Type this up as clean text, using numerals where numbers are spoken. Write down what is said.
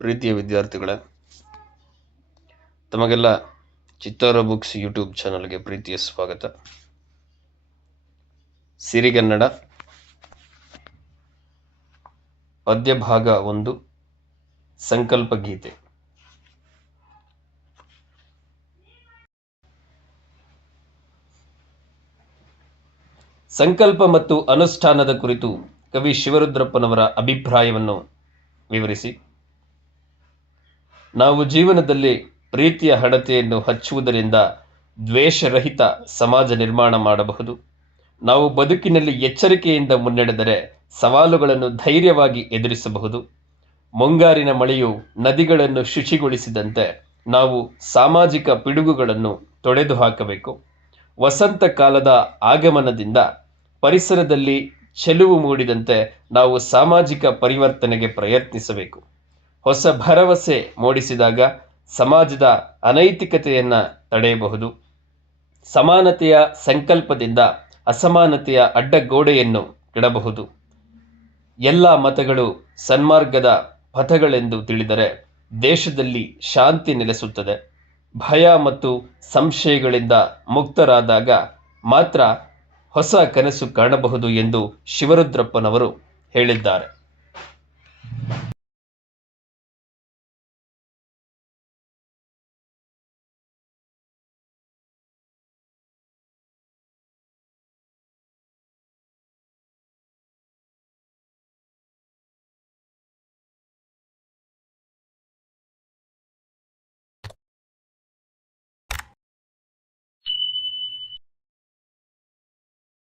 ಪ್ರೀತಿಯ ವಿದ್ಯಾರ್ಥಿಗಳೇ, ತಮಗೆಲ್ಲ ಚಿತ್ತಾರ ಬುಕ್ಸ್ ಯೂಟ್ಯೂಬ್ ಚಾನಲ್ಗೆ ಪ್ರೀತಿಯ ಸ್ವಾಗತ. ಸಿರಿಗನ್ನಡ ಪದ್ಯ ಭಾಗ 1, ಸಂಕಲ್ಪ ಗೀತೆ. ಸಂಕಲ್ಪ ಮತ್ತು ಅನುಷ್ಠಾನದ ಕುರಿತು ಕವಿ ಶಿವರುದ್ರಪ್ಪನವರ ಅಭಿಪ್ರಾಯವನ್ನು ವಿವರಿಸಿ. ನಾವು ಜೀವನದಲ್ಲಿ ಪ್ರೀತಿಯ ಹಣತೆಯನ್ನು ಹಚ್ಚುವುದರಿಂದ ದ್ವೇಷರಹಿತ ಸಮಾಜ ನಿರ್ಮಾಣ ಮಾಡಬಹುದು. ನಾವು ಬದುಕಿನಲ್ಲಿ ಎಚ್ಚರಿಕೆಯಿಂದ ಮುನ್ನಡೆದರೆ ಸವಾಲುಗಳನ್ನು ಧೈರ್ಯವಾಗಿ ಎದುರಿಸಬಹುದು. ಮುಂಗಾರಿನ ಮಳೆಯು ನದಿಗಳನ್ನು ಶುಚಿಗೊಳಿಸಿದಂತೆ ನಾವು ಸಾಮಾಜಿಕ ಪಿಡುಗುಗಳನ್ನು ತೊಡೆದು ಹಾಕಬೇಕು. ವಸಂತ ಕಾಲದ ಆಗಮನದಿಂದ ಪರಿಸರದಲ್ಲಿ ಚೆಲುವು ಮೂಡಿದಂತೆ ನಾವು ಸಾಮಾಜಿಕ ಪರಿವರ್ತನೆಗೆ ಪ್ರಯತ್ನಿಸಬೇಕು. ಹೊಸ ಭರವಸೆ ಮೂಡಿಸಿದಾಗ ಸಮಾಜದ ಅನೈತಿಕತೆಯನ್ನು ತಡೆಯಬಹುದು. ಸಮಾನತೆಯ ಸಂಕಲ್ಪದಿಂದ ಅಸಮಾನತೆಯ ಅಡ್ಡಗೋಡೆಯನ್ನು ಕೆಡಬಹುದು. ಎಲ್ಲ ಮತಗಳು ಸನ್ಮಾರ್ಗದ ಪಥಗಳೆಂದು ತಿಳಿದರೆ ದೇಶದಲ್ಲಿ ಶಾಂತಿ ನೆಲೆಸುತ್ತದೆ. ಭಯ ಮತ್ತು ಸಂಶಯಗಳಿಂದ ಮುಕ್ತರಾದಾಗ ಮಾತ್ರ ಹೊಸ ಕನಸು ಕಾಣಬಹುದು ಎಂದು ಶಿವರುದ್ರಪ್ಪನವರು ಹೇಳಿದ್ದಾರೆ.